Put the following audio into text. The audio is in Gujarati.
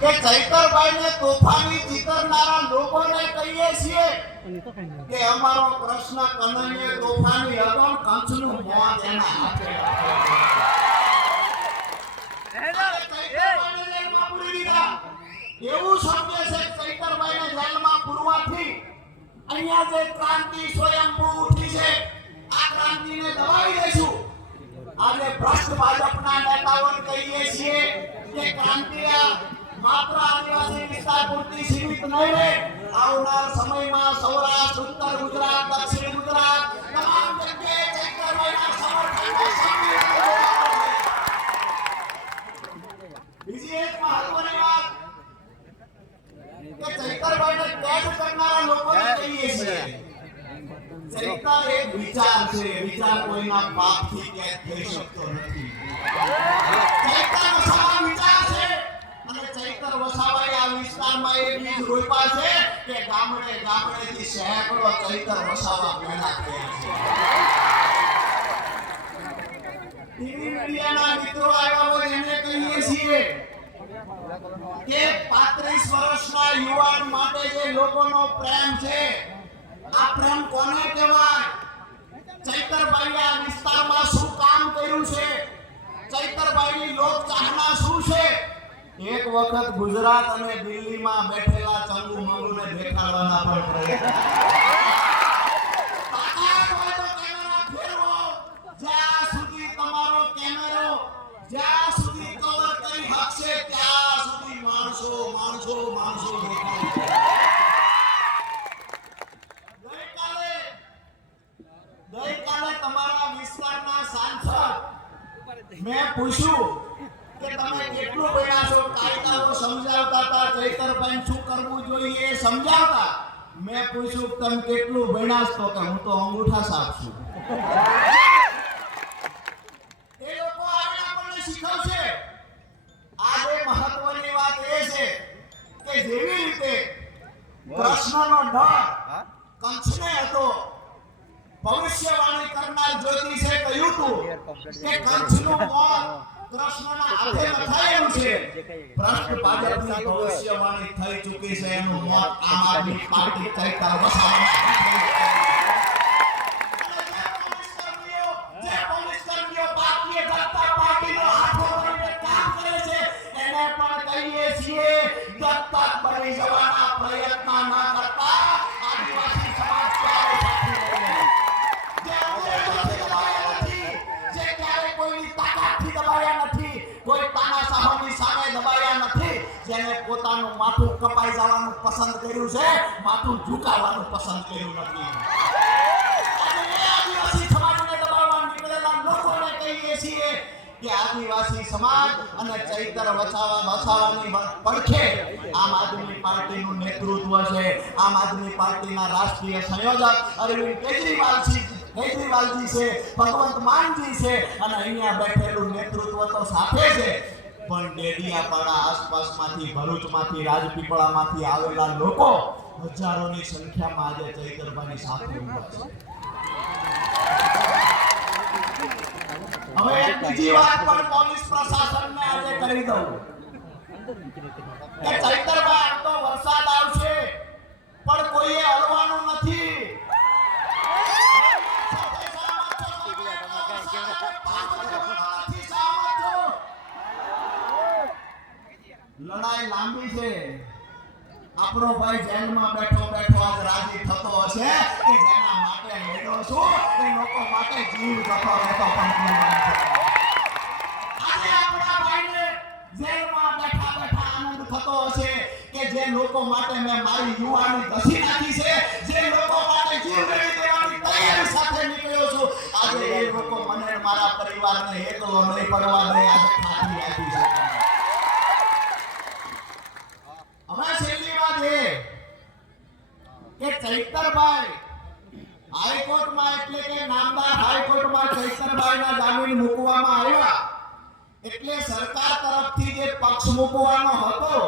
કે જયકરભાઈને તોફાની ચીતરનારા લોકોને કહીએ છીએ કે અમારો કૃષ્ણ કનૈયે તોફાની અગમ કંસનું મોત એના હાથે. એવું સમજે છે ચૈતરભાઈને જેલમાં પૂરવાથી અહીંયા જે ક્રાંતિ સ્વયંભૂ ઉઠી છે આ ક્રાંતિને દબાવી દઈશું. આજે ભ્રષ્ટ ભાજપના નેતાઓને કહીએ છીએ કે ક્રાંતિ આ માત્ર આદિવાસી વિસ્તાર પૂરતી સીમિત નહીં રહે. આવનાર સમયમાં સૌરાષ્ટ્ર, ઉત્તર ગુજરાત, દક્ષિણ ગુજરાત, તમામ જગ્યાએ ચૈતરભાઈના સમર્થનને સામે બીજી એક મહત્વની વાત કે ચૈતરભાઈને ટેગ કરનારા લોકોને કહીએ છીએ. ચૈતર એક વિચાર છે. વિચાર કોઈના પાપથી કેદ થઈ શકતો નથી. ચૈતર ચૈતર વસાવાએ આ વિસ્તારમાં એ બીજ રોપ્યા છે કે ગામડે ગામડેથી સેંકડો ચૈતર વસાવા પેદા થયા છે. ટીવી મીડિયાના મિત્રો આવ્યા હોય એને કહીએ છીએ કે 35 વર્ષના યુવાન માટે જે લોકોનો પ્રેમ છે, આ પ્રેમ કોને કહેવાય? ચૈતરભાઈએ આ વિસ્તારમાં શું કામ કર્યું છે? ચૈતરભાઈની લોક ચાહના શું છે? એક વખત ગુજરાત અને દિલ્હીમાં બેઠેલા ચંદુ મંગુને દેખાડવાના પણ પ્રયત્ન સાંસદ મેં પૂછ્યું કે તમે કેટલું ભણ્યા છો કાયદાઓ સમજાવતા હતા ચૈતરભાઈ શું કરવું જોઈએ એ સમજાવતા. મેં પૂછ્યું તમે કેટલું ભણ્યા છો? કે હું તો અંગૂઠા સાફ છું. એ લોકો આવીને આપણને શીખવશે. આજે મહત્વની વાત એ છે કે જેવી રીતે પ્રશ્નનો ડર કંસને હતો ભવિષ્યવાણી કરનાર જ્યોતિષે કહ્યું હતું કે કંસનું મોત કૃષ્ણના હાથે લખાયેલું છે. ભ્રષ્ટ ભાજપની ભવિષ્યવાણી થઈ ચૂકી છે. એનું મોત આમ આદમી પાર્ટી ચૈતર વસાવાના માથું કપાઈ જવાનું પસંદ કર્યું છે? માથું ઝુકાવવાનું પસંદ કર્યું નથી. આદિવાસી સમાજને દબાવવા કહીએ છીએ કે આદિવાસી સમાજ અને ચૈતર વસાવા વસાવાની પડખે આમ આદમી પાર્ટીનું નેતૃત્વ છે. આમ આદમી પાર્ટીના રાષ્ટ્રીય સંયોજક અરવિંદ કેજરીવાલજી કેજરીવાલજી છે, ભગવંત માનજી છે અને અહીંયા બેઠેલું નેતૃત્વ તો સાથે છે. પણ ડેડિયાપાડા આસપાસમાંથી, ભરૂચમાંથી, રાજપીપળામાંથી આવેલા લોકો હજારોની સંખ્યામાં આજે ચૈતરભાની સાથે ઊભા છે. હવે બીજી વાત પણ પોલીસ પ્રશાસનને આજે કરી દઉં કે ચૈતરભાઈ, આમ તો વરસાદ આવશે, પણ કોઈએ હલવાનું નથી લડાઈ લાંબી છે આપણો ભાઈ જેલમાં બેઠો બેઠો આજ રાજી થતો હશે કે જેના માટે લડ્યો છું તે લોકો માટે જીવ પણ પૂર્ણ આજે આપણા ભાઈને જેલમાં બેઠા બેઠા આનંદ થતો હશે કે જે લોકો માટે મેં મારી યુવાની ઘસી નાખી છે, જે લોકો માટે જીવ મેળવી દેવાની તૈયારી સાથે નીકળ્યો છું. આજે એ લોકો મને મારા પરિવારને એકલો નહીં પડવા દે, આજે ખાતરી આપી છે હવે છેલ્લી વાત એ કે ચૈતરભાઈ હાઈકોર્ટમાં એટલે કે નામદાર હાઈકોર્ટમાં ચૈતરભાઈના જામીન મૂકવામાં આવ્યા. એટલે સરકાર તરફથી જે પક્ષ મૂકવાનો હતો